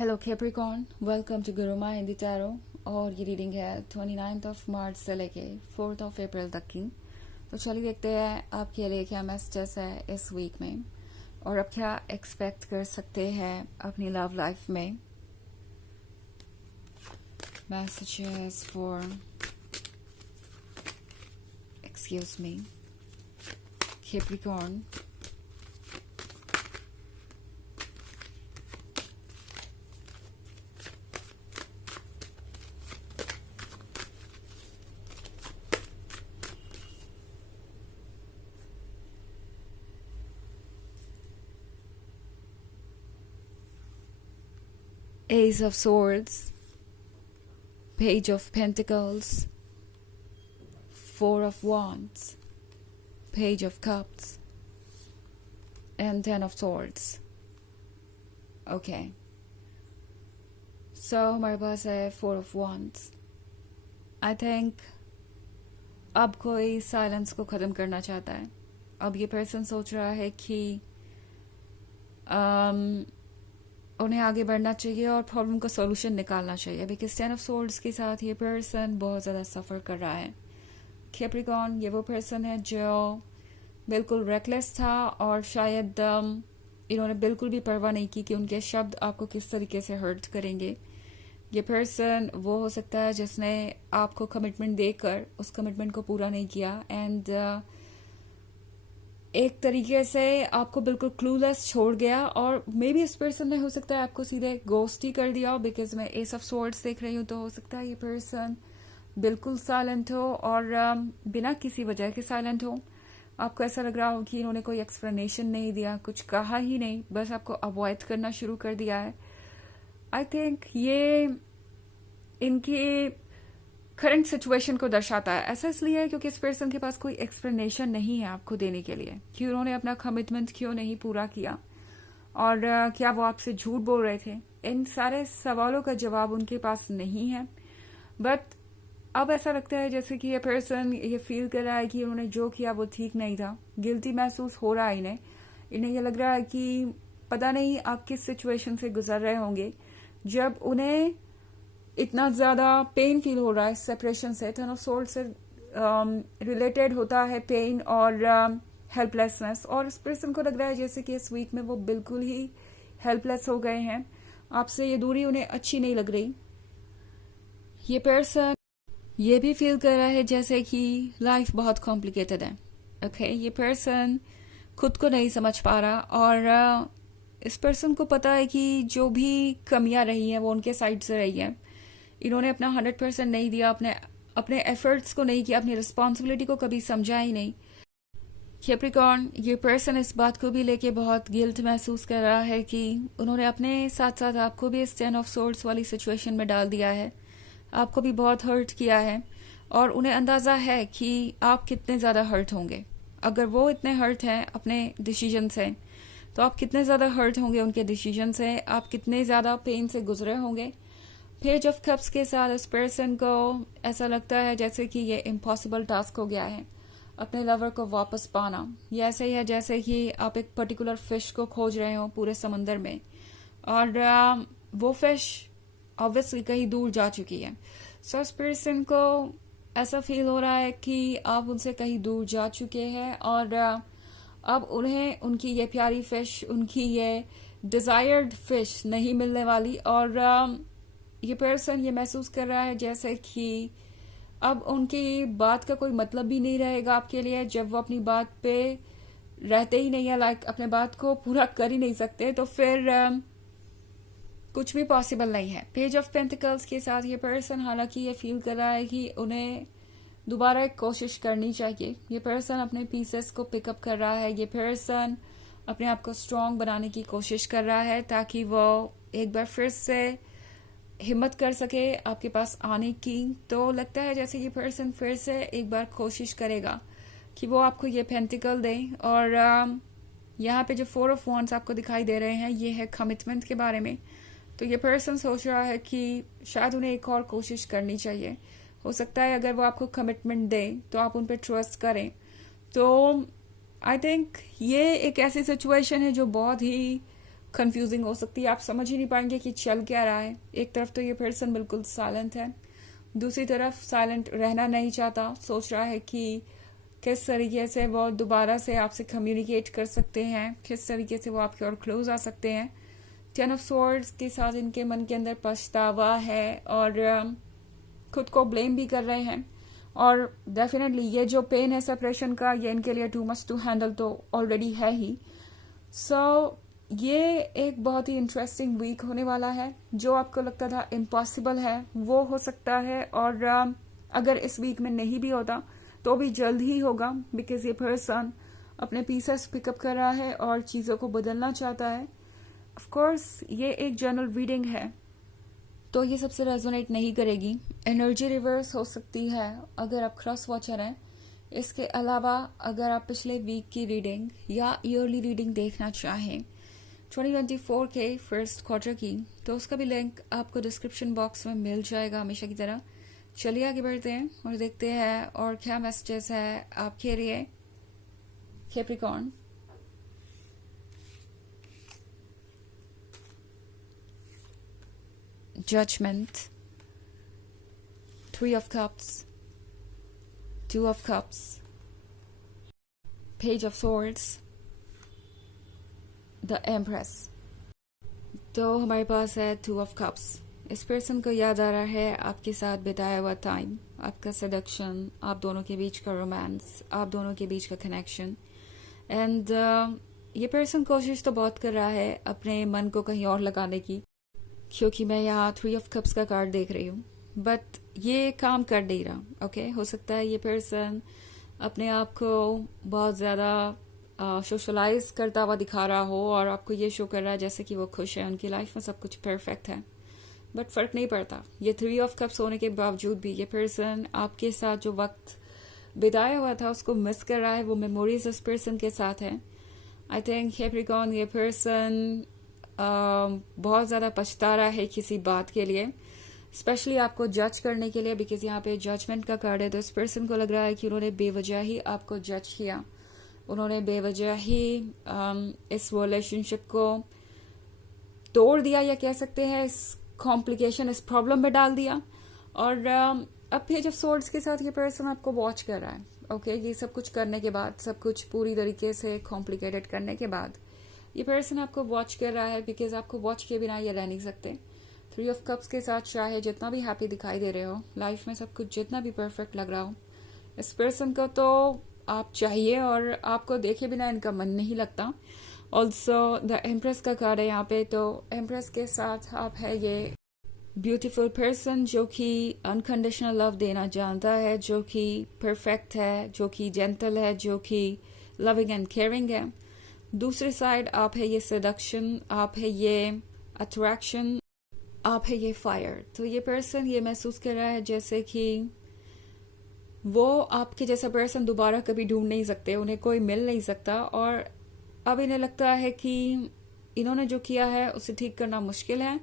Hello Capricorn, welcome to Guruma Hindi tarot. और ये reading है 29 मार्च से लेके 4 अप्रैल तक की। तो चलिए देखते हैं आपके लिए क्या मैसेजेस है इस वीक में और आप क्या एक्सपेक्ट कर सकते हैं अपनी लव लाइफ में। Messages for excuse me Capricorn. Ace of Swords, Page of Pentacles, Four of Wands, Page of Cups, and Ten of Swords. Okay. So हमारे पास है Four of Wands. I think अब कोई silence को ख़त्म करना चाहता है। अब ये पर्सन सोच रहा है कि उन्हें आगे बढ़ना चाहिए और प्रॉब्लम का सॉल्यूशन निकालना चाहिए, बिकॉज टेन ऑफ सोर्ड्स के साथ ये पर्सन बहुत ज़्यादा सफ़र कर रहा है। कैप्रिकॉर्न, ये वो पर्सन है जो बिल्कुल रेकलेस था और शायद इन्होंने बिल्कुल भी परवाह नहीं की कि उनके शब्द आपको किस तरीके से हर्ट करेंगे। ये पर्सन वो हो सकता है जिसने आपको कमिटमेंट देकर उस कमिटमेंट को पूरा नहीं किया एंड एक तरीके से आपको बिल्कुल क्लूलेस छोड़ गया। और मे बी इस पर्सन ने हो सकता है आपको सीधे गोस्ट ही कर दिया हो, बिकॉज मैं एस ऑफ सोर्ड्स देख रही हूँ। तो हो सकता है ये पर्सन बिल्कुल साइलेंट हो और बिना किसी वजह के साइलेंट हो। आपको ऐसा लग रहा हो कि इन्होंने कोई एक्सप्लेनेशन नहीं दिया, कुछ कहा ही नहीं, बस आपको अवॉइड करना शुरू कर दिया है। आई थिंक ये इनकी करंट सिचुएशन को दर्शाता है। ऐसा इसलिए है क्योंकि इस पर्सन के पास कोई एक्सप्लेनेशन नहीं है आपको देने के लिए कि उन्होंने अपना कमिटमेंट क्यों नहीं पूरा किया और क्या वो आपसे झूठ बोल रहे थे। इन सारे सवालों का जवाब उनके पास नहीं है। बट अब ऐसा लगता है जैसे कि ये पर्सन ये फील कर रहा है कि उन्होंने जो किया वो ठीक नहीं था। गिल्टी महसूस हो रहा है इन्हें ये लग रहा है कि पता नहीं आप किस सिचुएशन से गुजर रहे होंगे जब उन्हें इतना ज़्यादा पेन फील हो रहा है सेपरेशन से। टेन ऑफ सोर्ड्स से रिलेटेड होता है पेन और हेल्पलेसनेस, और इस पर्सन को लग रहा है जैसे कि इस वीक में वो बिल्कुल ही हेल्पलेस हो गए हैं। आपसे ये दूरी उन्हें अच्छी नहीं लग रही। ये पर्सन ये भी फील कर रहा है जैसे कि लाइफ बहुत कॉम्प्लिकेटेड है। ओके, ये पर्सन खुद को नहीं समझ पा रहा और इस पर्सन को पता है कि जो भी कमियां रही हैं वो उनके साइड से रही है। इन्होंने अपना 100% नहीं दिया, अपने एफर्ट्स को नहीं किया, अपनी रिस्पॉन्सिबिलिटी को कभी समझा ही नहीं। कैप्रिकॉर्न, ये पर्सन इस बात को भी लेके बहुत गिल्ट महसूस कर रहा है कि उन्होंने अपने साथ साथ आपको भी इस टेन ऑफ सोर्ड्स वाली सिचुएशन में डाल दिया है, आपको भी बहुत हर्ट किया है और उन्हें अंदाज़ा है कि आप कितने ज़्यादा हर्ट होंगे। अगर वो इतने हर्ट हैं अपने डिसीजन से, तो आप कितने ज़्यादा हर्ट होंगे उनके डिसीजन से, आप कितने ज़्यादा पेन से गुजरे होंगे। पेज ऑफ कप्स के साथ इस पर्सन को ऐसा लगता है जैसे कि ये इम्पॉसिबल टास्क हो गया है अपने लवर को वापस पाना। ये ऐसे ही है जैसे कि आप एक पर्टिकुलर फिश को खोज रहे हो पूरे समंदर में और वो फिश ऑब्वियसली कहीं दूर जा चुकी है। सो इस पर्सन को ऐसा फील हो रहा है कि आप उनसे कहीं दूर जा चुके हैं और अब उन्हें उनकी ये प्यारी फिश, उनकी ये डिजायर्ड फिश नहीं मिलने वाली। और ये पर्सन ये महसूस कर रहा है जैसे कि अब उनकी बात का कोई मतलब भी नहीं रहेगा आपके लिए, जब वो अपनी बात पे रहते ही नहीं है, लाइक अपने बात को पूरा कर ही नहीं सकते, तो फिर कुछ भी पॉसिबल नहीं है। पेज ऑफ पेंटिकल्स के साथ ये पर्सन हालांकि ये फील कर रहा है कि उन्हें दोबारा एक कोशिश करनी चाहिए। ये पर्सन अपने पीसेस को पिकअप कर रहा है, ये पर्सन अपने आप को स्ट्रांग बनाने की कोशिश कर रहा है ताकि वो एक बार फिर से हिम्मत कर सके आपके पास आने की। तो लगता है जैसे ये पर्सन फिर से एक बार कोशिश करेगा कि वो आपको ये पेंटिकल दे। और यहाँ पे जो फोर ऑफ वॉन्ड्स आपको दिखाई दे रहे हैं ये है कमिटमेंट के बारे में। तो ये पर्सन सोच रहा है कि शायद उन्हें एक और कोशिश करनी चाहिए। हो सकता है अगर वो आपको कमिटमेंट दे तो आप उन पर ट्रस्ट करें। तो आई थिंक ये एक ऐसी सिचुएशन है जो बहुत ही कंफ्यूजिंग हो सकती है, आप समझ ही नहीं पाएंगे कि चल क्या रहा है। एक तरफ तो ये पर्सन बिल्कुल साइलेंट है, दूसरी तरफ साइलेंट रहना नहीं चाहता, सोच रहा है कि किस तरीके से वो दोबारा से आपसे कम्युनिकेट कर सकते हैं, किस तरीके से वो आपके और क्लोज आ सकते हैं। 10 ऑफ स्वॉर्ड्स के साथ इनके मन के अंदर पछतावा है और खुद को ब्लेम भी कर रहे हैं। और डेफिनेटली ये जो पेन है सेपरेशन का, ये इनके लिए टू मच टू हैंडल तो ऑलरेडी है ही। सो ये एक बहुत ही इंटरेस्टिंग वीक होने वाला है। जो आपको लगता था इम्पॉसिबल है वो हो सकता है, और अगर इस वीक में नहीं भी होता तो भी जल्द ही होगा, बिकॉज ये पर्सन अपने पीसेस पिकअप कर रहा है और चीज़ों को बदलना चाहता है। ऑफ कोर्स ये एक जनरल रीडिंग है तो ये सबसे रेजोनेट नहीं करेगी, एनर्जी रिवर्स हो सकती है अगर आप क्रॉस वॉचर हैं। इसके अलावा अगर आप पिछले वीक की रीडिंग या ईयरली रीडिंग देखना चाहें 2024 के फर्स्ट क्वार्टर की, तो उसका भी लिंक आपको डिस्क्रिप्शन बॉक्स में मिल जाएगा हमेशा की तरह। चलिए आगे बढ़ते हैं और देखते हैं और क्या मैसेजेस है आपके लिए Capricorn. Judgment, 3 of Cups, 2 of Cups, Page of Swords, The Empress। तो हमारे पास है 2 of Cups। इस पर्सन को याद आ रहा है आपके साथ बिताया हुआ टाइम, आपका सेडक्शन, आप दोनों के बीच का रोमांस, आप दोनों के बीच का कनेक्शन। एंड ये पर्सन कोशिश तो बहुत कर रहा है अपने मन को कहीं और लगाने की, क्योंकि मैं यहाँ 3 ऑफ कप्स का कार्ड देख रही हूँ, बट ये काम कर नहीं रहा। ओके, हो सकता है ये पर्सन अपने आप को बहुत ज़्यादा सोशलाइज करता हुआ दिखा रहा हो और आपको ये शो कर रहा है जैसे कि वो खुश है, उनकी लाइफ में सब कुछ परफेक्ट है, बट फ़र्क नहीं पड़ता। ये 3 ऑफ कप्स होने के बावजूद भी ये पर्सन आपके साथ जो वक्त बिताया हुआ था उसको मिस कर रहा है, वो मेमोरीज उस पर्सन के साथ है। आई थिंक कैप्रिकॉर्न ये पर्सन बहुत ज़्यादा पछता रहा है किसी बात के लिए, स्पेशली आपको जज करने के लिए, बिकॉज यहाँ पे जजमेंट का कार्ड है। तो इस पर्सन को लग रहा है कि उन्होंने बेवजह ही आपको जज किया, उन्होंने बेवजह ही इस रिलेशनशिप को तोड़ दिया, या कह सकते हैं इस कॉम्प्लिकेशन, इस प्रॉब्लम में डाल दिया। और अब पेज ऑफ सोर्ड्स के साथ ये पर्सन आपको वॉच कर रहा है। ओके, ये सब कुछ करने के बाद, सब कुछ पूरी तरीके से कॉम्प्लिकेटेड करने के बाद ये पर्सन आपको वॉच कर रहा है, बिकॉज आपको वॉच के बिना ये रह नहीं सकते। 3 ऑफ कप्स के साथ चाहे जितना भी हैप्पी दिखाई दे रहे हो, लाइफ में सब कुछ जितना भी परफेक्ट लग रहा हो, इस पर्सन को तो आप चाहिए और आपको देखे बिना इनका मन नहीं लगता। ऑल्सो द एम्प्रेस का कार्ड है यहाँ पे, तो एम्प्रेस के साथ आप है ये ब्यूटीफुल पर्सन जो कि अनकंडीशनल लव देना जानता है, जो कि परफेक्ट है, जो कि जेंटल है, जो कि लविंग एंड केयरिंग है। दूसरी साइड आप है ये सेडक्शन, आप है ये अट्रैक्शन, आप है ये फायर। तो ये पर्सन ये महसूस कर रहा है जैसे कि वो आपके जैसा पर्सन दोबारा कभी ढूंढ नहीं सकते, उन्हें कोई मिल नहीं सकता, और अब इन्हें लगता है कि इन्होंने जो किया है उसे ठीक करना मुश्किल है।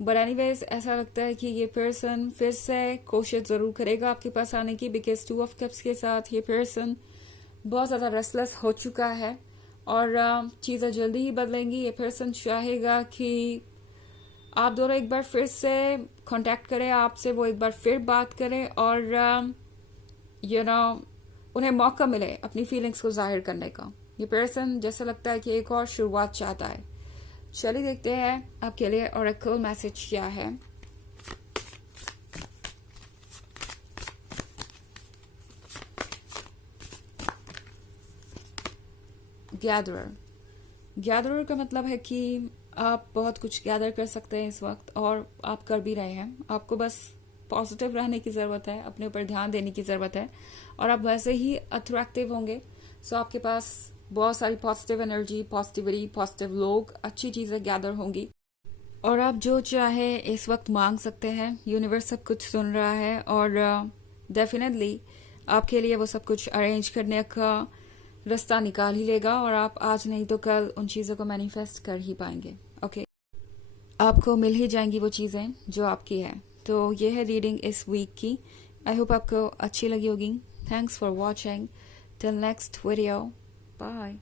बट एनीवेज ऐसा लगता है कि ये पर्सन फिर से कोशिश जरूर करेगा आपके पास आने की, बिकॉज 2 ऑफ कप्स के साथ ये पर्सन बहुत ज्यादा रेस्टलेस हो चुका है और चीज़ें जल्दी ही बदलेंगी। ये पर्सन चाहेगा कि आप दोनों एक बार फिर से कांटेक्ट करें, आपसे वो एक बार फिर बात करें और उन्हें मौका मिले अपनी फीलिंग्स को जाहिर करने का। ये पर्सन जैसा लगता है कि एक और शुरुआत चाहता है। चलिए देखते हैं आपके लिए ऑरेकल मैसेज क्या है। गैदरर का मतलब है कि आप बहुत कुछ गैदर कर सकते हैं इस वक्त, और आप कर भी रहे हैं। आपको बस पॉजिटिव रहने की ज़रूरत है, अपने ऊपर ध्यान देने की ज़रूरत है, और आप वैसे ही अट्रैक्टिव होंगे। सो आपके पास बहुत सारी पॉजिटिव एनर्जी, पॉजिटिविटी, पॉजिटिव लोग, अच्छी चीज़ें गैदर होंगी, और आप जो चाहे इस वक्त मांग सकते हैं। यूनिवर्स सब कुछ सुन रहा है और डेफिनेटली आपके लिए वो सब कुछ अरेंज करने का रास्ता निकाल ही लेगा, और आप आज नहीं तो कल उन चीज़ों को मैनिफेस्ट कर ही पाएंगे। ओके, आपको मिल ही जाएंगी वो चीज़ें जो आपकी है। तो ये है रीडिंग इस वीक की। आई होप आपको अच्छी लगी होगी। Thanks for watching. Till next video, bye.